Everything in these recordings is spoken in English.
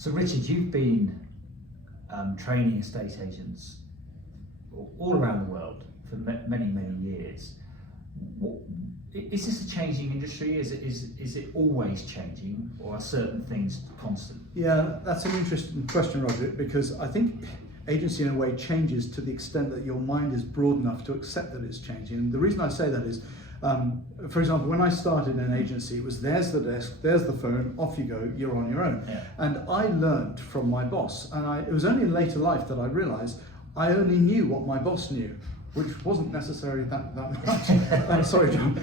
So Richard, you've been training estate agents all around the world for many years. Is this a changing industry? Is it always changing, or are certain things constant? Yeah, that's an interesting question, Roger, because I think agency in a way changes to the extent that your mind is broad enough to accept that it's changing. And the reason I say that is, for example, when I started an agency, it was there's the desk, there's the phone, off you go, you're on your own. Yeah. And I learned from my boss, and it was only in later life that I realized I only knew what my boss knew, which wasn't necessarily that much. Sorry, John.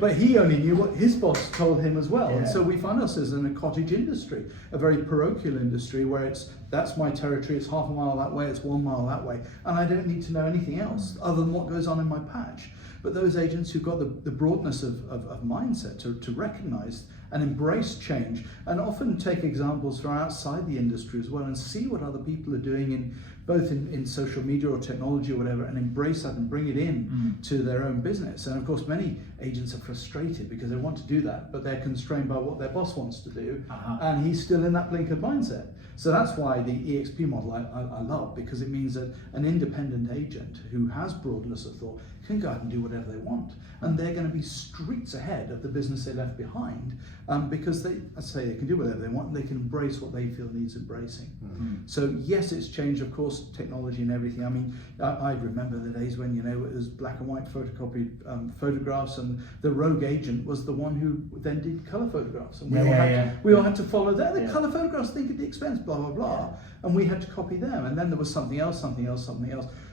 But he only knew what his boss told him as well. Yeah. And so we find ourselves in a cottage industry, a very parochial industry where that's my territory, it's half a mile that way, it's 1 mile that way, and I don't need to know anything else other than what goes on in my patch. But those agents who've got the broadness of mindset to recognize and embrace change, and often take examples from outside the industry as well, and see what other people are doing both in social media or technology or whatever, and embrace that and bring it in to their own business. And of course, many agents are frustrated because they want to do that, but they're constrained by what their boss wants to do, and he's still in that blinkered mindset. So that's why the EXP model I love, because it means that an independent agent who has broadness of thought can go out and do whatever they want, and they're going to be streets ahead of the business they left behind, because they can do whatever they want, and they can embrace what they feel needs embracing. So yes, it's changed, of course, technology and everything. I mean, I remember the days when, it was black and white photocopied photographs, and the rogue agent was the one who then did colour photographs, and we all had to follow that. The colour photographs think at the expense, blah blah blah, and we had to copy them, and then there was something else.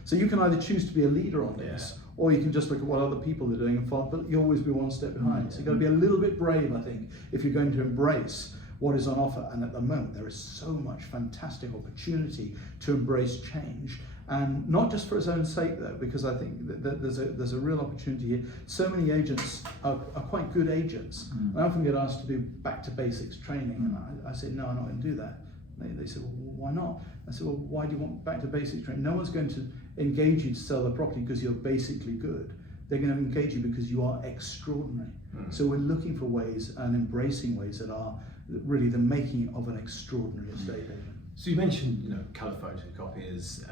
So you can either choose to be a leader on this, or you can just look at what other people are doing and follow, but you'll always be one step behind. So you've got to be a little bit brave, I think, if you're going to embrace what is on offer. And at the moment, there is so much fantastic opportunity to embrace change, and not just for its own sake though, because I think that there's a real opportunity here. So many agents are quite good agents. I often get asked to do back to basics training, and I say, no, I'm not going to do that. They said, well, why not? I said, well, why do you want back to basics training? No one's going to engage you to sell the property because you're basically good. They're going to engage you because you are extraordinary. So we're looking for ways and embracing ways that are really the making of an extraordinary estate agent. So you mentioned, colour photocopiers,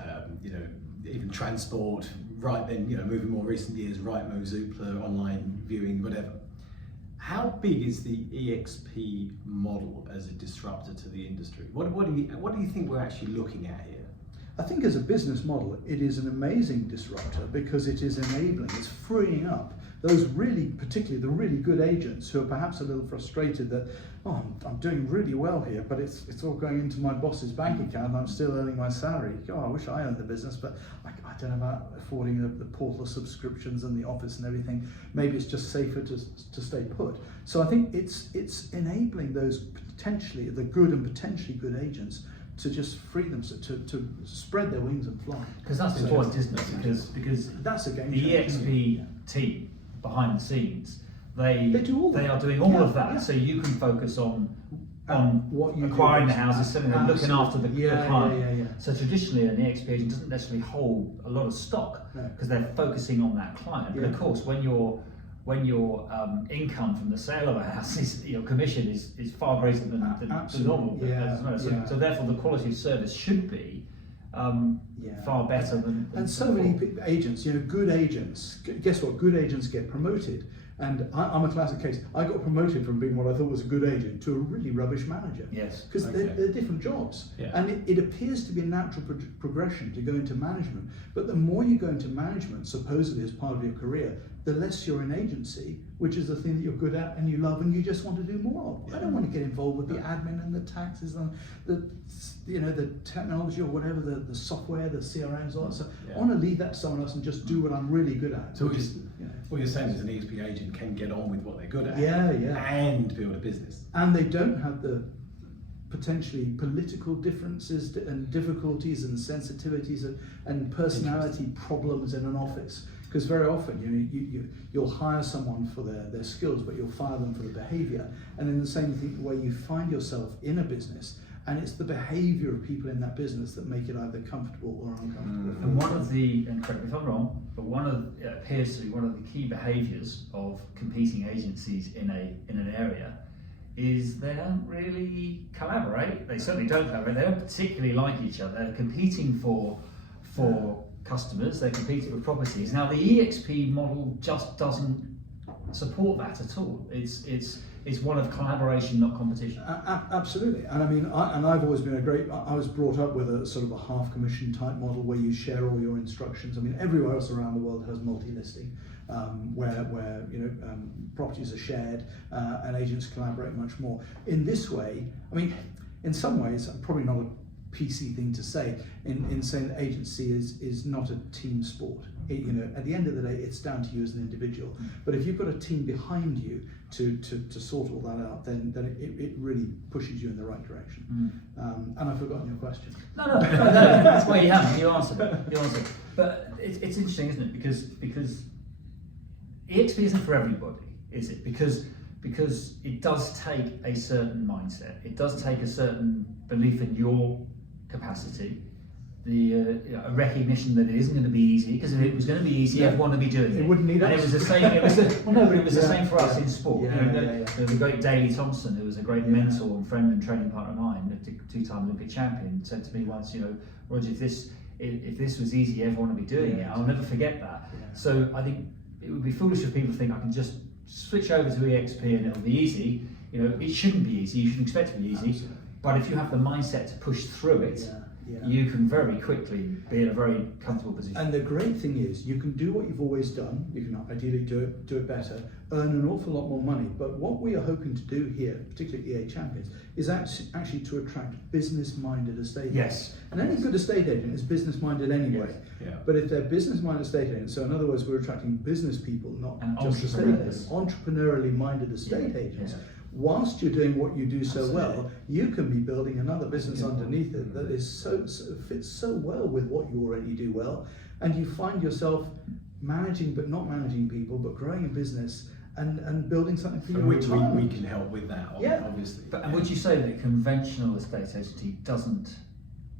even transport, right then, moving more recent years, Rightmove, Zoopla, online viewing, whatever. How big is the EXP model as a disruptor to the industry? What do you think we're actually looking at here? I think as a business model, it is an amazing disruptor because it is enabling, it's freeing up those particularly the really good agents who are perhaps a little frustrated that, I'm doing really well here, but it's all going into my boss's bank account and I'm still earning my salary. I wish I owned the business, but I don't know about affording the portal subscriptions and the office and everything. Maybe it's just safer to stay put. So I think it's enabling those potentially the good and potentially good agents to just free them, to spread their wings and fly. Because that's the point, isn't it? Because that's a game the changer. EXP team behind the scenes, they are doing all of that, so you can focus on what you acquiring the houses, selling them, looking after the client. Yeah. So traditionally, an EXP agent doesn't necessarily hold a lot of stock because they're focusing on that client. But of course, when your income from the sale of a house is, commission is far greater than normal. So therefore, the quality of service should be far better than and so many agents, good agents. Guess what? Good agents get promoted. And I'm a classic case. I got promoted from being what I thought was a good agent to a really rubbish manager. Yes. Because they're different jobs. Yeah. And it appears to be a natural progression to go into management. But the more you go into management, supposedly as part of your career, the less you're in agency, which is the thing that you're good at and you love and you just want to do more of. I don't want to get involved with the admin and the taxes and the technology or whatever, the software, the CRMs, all that stuff. I want to leave that to someone else and just do what I'm really good at. So what you're saying is an EXP agent can get on with what they're good at and build a business. And they don't have the potentially political differences and difficulties and sensitivities and personality problems in an office. Because very often you'll hire someone for their skills, but you'll fire them for the behaviour. And in the same way, you find yourself in a business, and it's the behaviour of people in that business that make it either comfortable or uncomfortable. And one of the, and correct me if I'm wrong, but it appears to be one of the key behaviours of competing agencies in an area is they don't really collaborate. They certainly don't collaborate. They don't particularly like each other. They're competing for customers. They're competing for properties. Now the EXP model just doesn't support that at all. It's one of collaboration, not competition. Absolutely, and I mean, I've always been I was brought up with a sort of a half commission type model where you share all your instructions. I mean, everywhere else around the world has multi-listing, where properties are shared and agents collaborate much more. In this way, I mean, in some ways, probably not a PC thing to say in saying that agency is not a team sport. At the end of the day, it's down to you as an individual. But if you've got a team behind you to sort all that out, then it really pushes you in the right direction. And I've forgotten your question. No, that's why you haven't. You answered it. But it's interesting, isn't it? Because EXP isn't for everybody, is it? Because it does take a certain mindset. It does take a certain belief in your capacity, a recognition that it isn't going to be easy, because if it was going to be easy, everyone would be doing it. It wouldn't need us. And it was the same. But it was the same for us in sport. Yeah. The great Daley Thompson, who was a great mentor and friend and training partner of mine, a two-time Olympic champion, said to me once, Roger, if this was easy, everyone would be doing it. I'll never forget that. Yeah. So I think it would be foolish for people to think I can just switch over to EXP and it'll be easy. It shouldn't be easy. You shouldn't expect it to be easy. Absolutely. But if you have the mindset to push through it, you can very quickly be in a very comfortable position. And the great thing is, you can do what you've always done. You can ideally do it better, earn an awful lot more money. But what we are hoping to do here, particularly EAChampions, is actually to attract business-minded estate agents. And any good estate agent is business-minded anyway. Yes. But if they're business-minded estate agents, so in other words, we're attracting business people, not just estate agents, entrepreneurially minded estate agents. Whilst you're doing what you do so well, you can be building another business underneath it that is fits so well with what you already do well, and you find yourself managing, but not managing people, but growing a business and building something for your retirement. We can help with that, obviously. And would you say that conventional estate agency doesn't,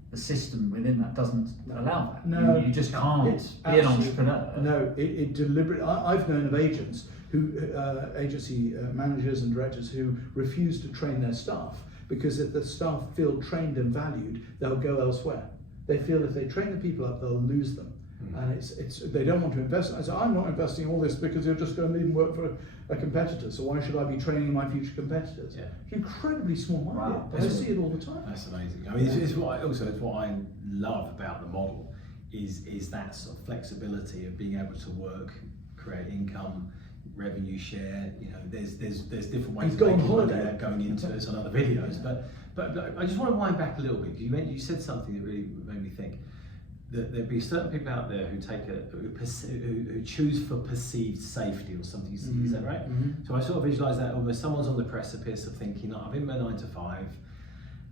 the system within that doesn't allow that? No, you just can't be an entrepreneur. No, it deliberately. I've known of agents who agency managers and directors who refuse to train their staff, because if the staff feel trained and valued, they'll go elsewhere. They feel if they train the people up, they'll lose them. And they don't want to invest. I say, I'm not investing all this because you're just going to leave and work for a competitor, so why should I be training my future competitors? It's incredibly small-minded. Wow. I see it all the time. That's amazing. I mean, it's what I love about the model is that sort of flexibility of being able to work, create income, revenue share. There's different ways of making money without going into it on other videos. But I just want to wind back a little bit, because you said something that really made me think. That there'd be certain people out there who choose for perceived safety or something. Is that right? So I sort of visualise that almost someone's on the precipice of thinking, I'm in my 9 to 5.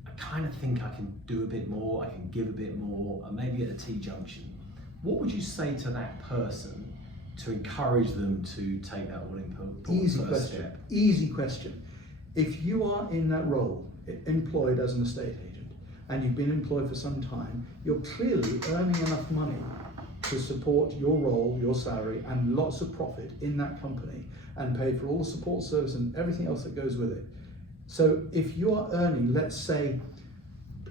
I kind of think I can do a bit more. I can give a bit more. And maybe at a T-junction. What would you say to that person to encourage them to take that all-important first step? Easy question. If you are in that role, employed as an estate agent, and you've been employed for some time, you're clearly earning enough money to support your role, your salary, and lots of profit in that company, and pay for all the support service and everything else that goes with it. So if you are earning, let's say,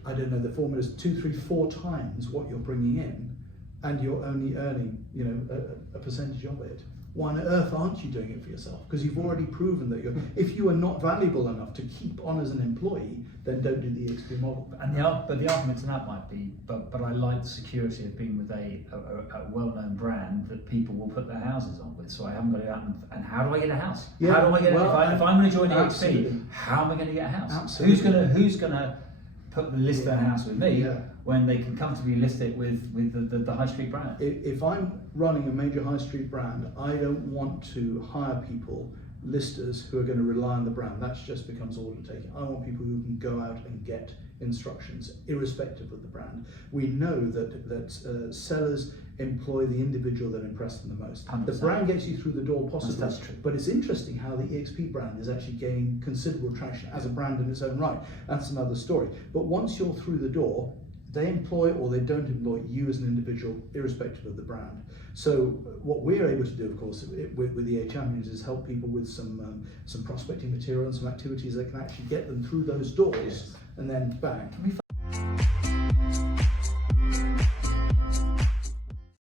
I don't know, the formula is 2, 3, 4 times what you're bringing in, and you're only earning, a percentage of it, why on earth aren't you doing it for yourself? Because you've already proven that if you are not valuable enough to keep on as an employee, then don't do the EXP model. But the argument to that might be, but I like the security of being with a well-known brand that people will put their houses on with, so I haven't got to go out and how do I get a house? How do I get if I'm going to join EXP, how am I going to get a house? Absolutely. Who's going to list their house with me when they can comfortably list it with the high street brand? If I'm running a major high street brand, I don't want to hire people, listers, who are going to rely on the brand. That just becomes order taking. I want people who can go out and get instructions, irrespective of the brand. We know that sellers employ the individual that impressed them the most. 100%. The brand gets you through the door, possibly. That's true. But it's interesting how the EXP brand is actually gaining considerable traction as a brand in its own right. That's another story. But once you're through the door, they employ or they don't employ you as an individual, irrespective of the brand. So what we're able to do, of course, with EAChampions is help people with some prospecting material and some activities that can actually get them through those doors, Yes. and then bang.